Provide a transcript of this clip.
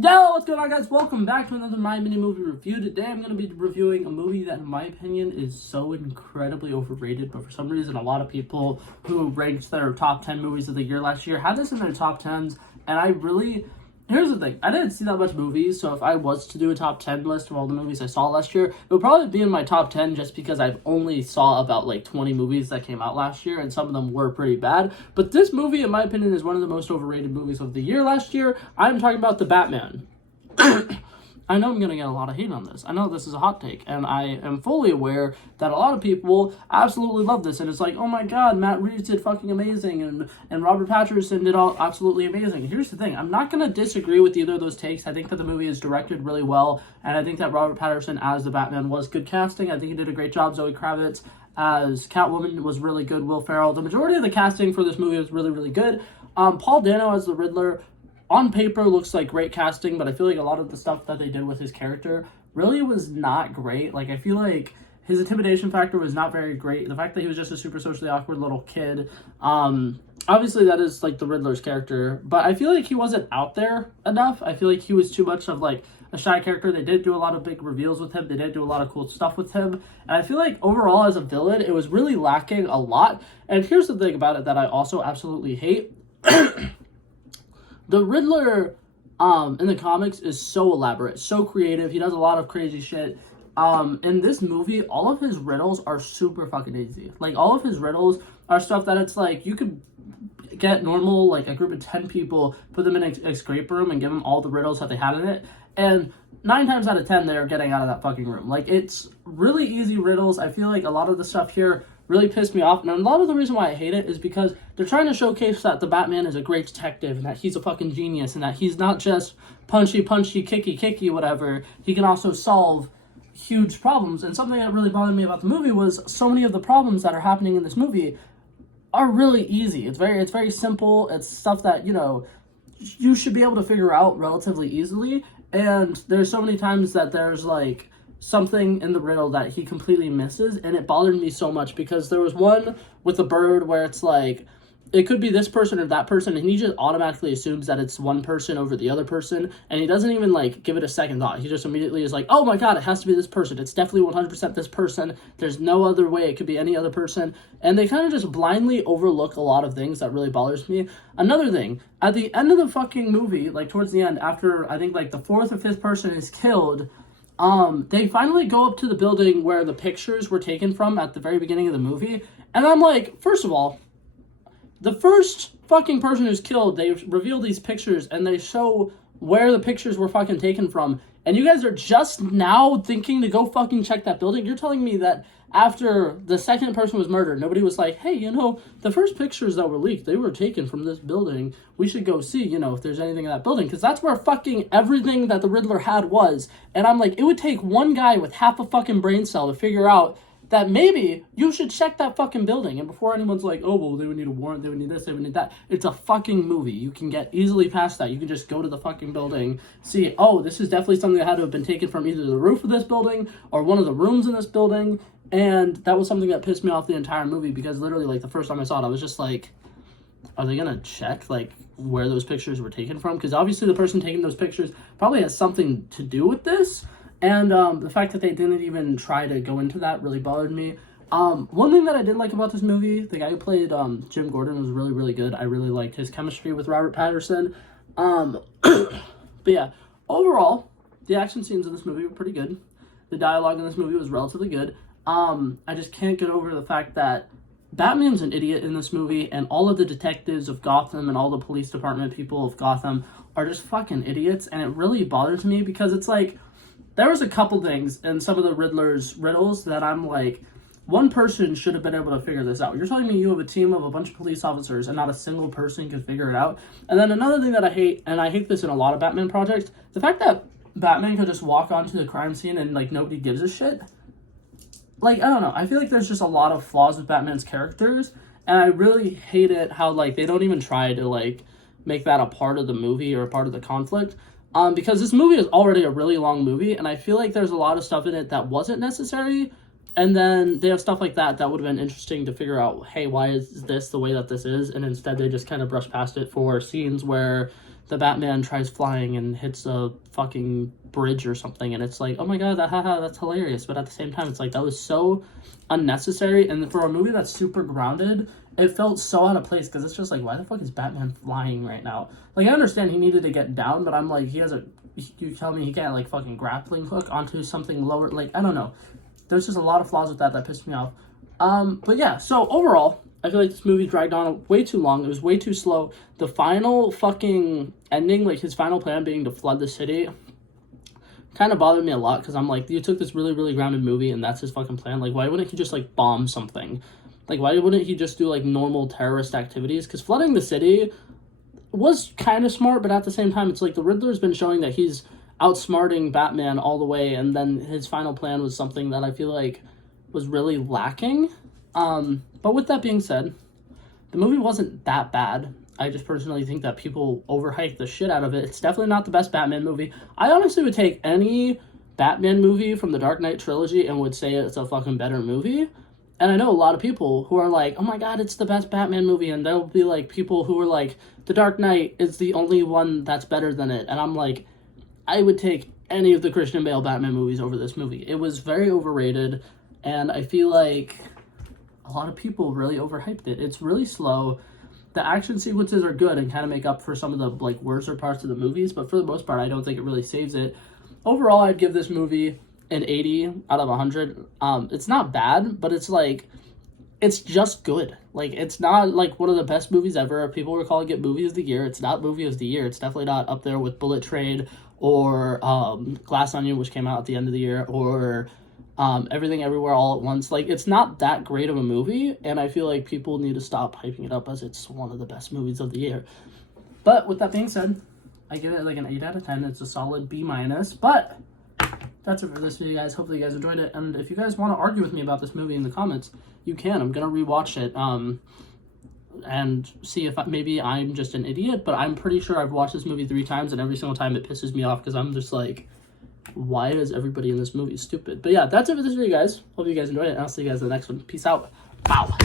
Yo, what's going on, guys? Welcome back to another My Mini Movie Review. Today I'm going to be reviewing a movie that, in my opinion, is so incredibly overrated, but for some reason a lot of people who ranked their top 10 movies of the year last year had this in their top 10s, and here's the thing, I didn't see that much movies, so if I was to do a top 10 list of all the movies I saw last year, it would probably be in my top 10 just because I've only saw about like 20 movies that came out last year, and some of them were pretty bad. But this movie, in my opinion, is one of the most overrated movies of the year last year. I'm talking about The Batman. I know I'm going to get a lot of hate on this. I know this is a hot take, and I am fully aware that a lot of people absolutely love this, and it's like, oh my god, Matt Reeves did fucking amazing, and Robert Pattinson did all absolutely amazing. Here's the thing, I'm not going to disagree with either of those takes. I think that the movie is directed really well, and I think that Robert Pattinson as the Batman was good casting. I think he did a great job. Zoe Kravitz as Catwoman was really good. Will Ferrell, the majority of the casting for this movie was really, really good. Paul Dano as the Riddler, on paper, looks like great casting, but I feel like a lot of the stuff that they did with his character really was not great. Like, I feel like his intimidation factor was not very great. The fact that he was just a super socially awkward little kid, obviously that is, like, the Riddler's character, but I feel like he wasn't out there enough. I feel like he was too much of, like, a shy character. They did do a lot of big reveals with him. They did do a lot of cool stuff with him, and I feel like overall as a villain, it was really lacking a lot. And here's the thing about it that I also absolutely hate. The Riddler in the comics is so elaborate, so creative. He does a lot of crazy shit. In this movie, all of his riddles are super fucking easy. Like, all of his riddles are stuff that it's like, you could get normal, like, a group of 10 people, put them in an escape room and give them all the riddles that they had in it, and 9 times out of 10, they're getting out of that fucking room. Like, it's really easy riddles. I feel like a lot of the stuff here really pissed me off, and a lot of the reason why I hate it is because they're trying to showcase that the Batman is a great detective, and that he's a fucking genius, and that he's not just punchy, kicky, whatever. He can also solve huge problems. And something that really bothered me about the movie was so many of the problems that are happening in this movie are really easy. It's very simple. It's stuff that, you know, you should be able to figure out relatively easily, and there's so many times that there's, like, something in the riddle that he completely misses, and it bothered me so much because there was one with the bird where it's like, it could be this person or that person, and he just automatically assumes that it's one person over the other person, and he doesn't even, like, give it a second thought. He just immediately is like, oh my god, it has to be this person. It's definitely 100% this person. There's no other way. It could be any other person. And they kind of just blindly overlook a lot of things that really bothers me. Another thing, at the end of the fucking movie, like, towards the end, after, I think, like, the 4th or 5th person is killed, they finally go up to the building where the pictures were taken from at the very beginning of the movie, and I'm like, first of all, the first fucking person who's killed, they reveal these pictures, and they show where the pictures were fucking taken from, and you guys are just now thinking to go fucking check that building? You're telling me that after the second person was murdered, nobody was like, hey, you know, the first pictures that were leaked, they were taken from this building. We should go see, you know, if there's anything in that building, because that's where fucking everything that the Riddler had was. And I'm like, it would take one guy with half a fucking brain cell to figure out that maybe you should check that fucking building. And before anyone's like, oh, well, they would need a warrant, they would need this, they would need that. It's a fucking movie. You can get easily past that. You can just go to the fucking building, see, oh, this is definitely something that had to have been taken from either the roof of this building or one of the rooms in this building. And that was something that pissed me off the entire movie, because literally, like, the first time I saw it, I was just like, are they gonna check, like, where those pictures were taken from? Because obviously the person taking those pictures probably has something to do with this. And the fact that they didn't even try to go into that really bothered me. One thing that I did like about this movie, the guy who played Jim Gordon was really, really good. I really liked his chemistry with Robert Pattinson. But yeah, overall, the action scenes in this movie were pretty good. The dialogue in this movie was relatively good. I just can't get over the fact that Batman's an idiot in this movie, and all of the detectives of Gotham and all the police department people of Gotham are just fucking idiots, and it really bothers me because it's like, there was a couple things in some of the Riddler's riddles that I'm like, one person should have been able to figure this out. You're telling me you have a team of a bunch of police officers and not a single person can figure it out? And then another thing that I hate, and I hate this in a lot of Batman projects, the fact that Batman could just walk onto the crime scene and, like, nobody gives a shit. Like, I don't know. I feel like there's just a lot of flaws with Batman's characters, and I really hate it how, like, they don't even try to, like, make that a part of the movie or a part of the conflict. Because this movie is already a really long movie, and I feel like there's a lot of stuff in it that wasn't necessary, and then they have stuff like that that would have been interesting to figure out, hey, why is this the way that this is? And instead they just kind of brush past it for scenes where the Batman tries flying and hits a fucking bridge or something, and it's like, oh my god, that's hilarious. But at the same time, it's like, that was so unnecessary. And for a movie that's super grounded, it felt so out of place, because it's just like, why the fuck is Batman flying right now? Like, I understand he needed to get down, but I'm like, you tell me he can't, like, fucking grappling hook onto something lower? Like, I don't know. There's just a lot of flaws with that pissed me off. But yeah, so overall, I feel like this movie dragged on way too long. It was way too slow. The final fucking ending, like his final plan being to flood the city, kind of bothered me a lot, because I'm like, you took this really, really grounded movie and that's his fucking plan. Like, why wouldn't he just, like, bomb something? Like, why wouldn't he just do, like, normal terrorist activities? Because flooding the city was kind of smart, but at the same time, it's like the Riddler's been showing that he's outsmarting Batman all the way, and then his final plan was something that I feel like was really lacking. But with that being said, the movie wasn't that bad. I just personally think that people overhyped the shit out of it. It's definitely not the best Batman movie. I honestly would take any Batman movie from the Dark Knight trilogy and would say it's a fucking better movie. And I know a lot of people who are like, oh my god, it's the best Batman movie. And there'll be like people who are like, The Dark Knight is the only one that's better than it. And I'm like, I would take any of the Christian Bale Batman movies over this movie. It was very overrated. And I feel like a lot of people really overhyped it. It's really slow. The action sequences are good and kind of make up for some of the like worser parts of the movies. But for the most part, I don't think it really saves it. Overall, I'd give this movie an 80 out of 100. It's not bad, but it's like, it's just good. Like, it's not like one of the best movies ever. People were calling it movie of the year. It's not movie of the year. It's definitely not up there with Bullet Train or Glass Onion, which came out at the end of the year, or Everything Everywhere All at Once. Like, it's not that great of a movie, and I feel like people need to stop hyping it up as it's one of the best movies of the year. But with that being said, I give it like an 8 out of 10. It's a solid B-. But that's it for this video, guys. Hopefully you guys enjoyed it. And if you guys want to argue with me about this movie in the comments, you can. I'm going to rewatch it and see if maybe I'm just an idiot. But I'm pretty sure I've watched this movie 3 times, and every single time it pisses me off, because I'm just like, why is everybody in this movie stupid? But yeah, that's it for this video, guys. Hope you guys enjoyed it, and I'll see you guys in the next one. Peace out. Bow.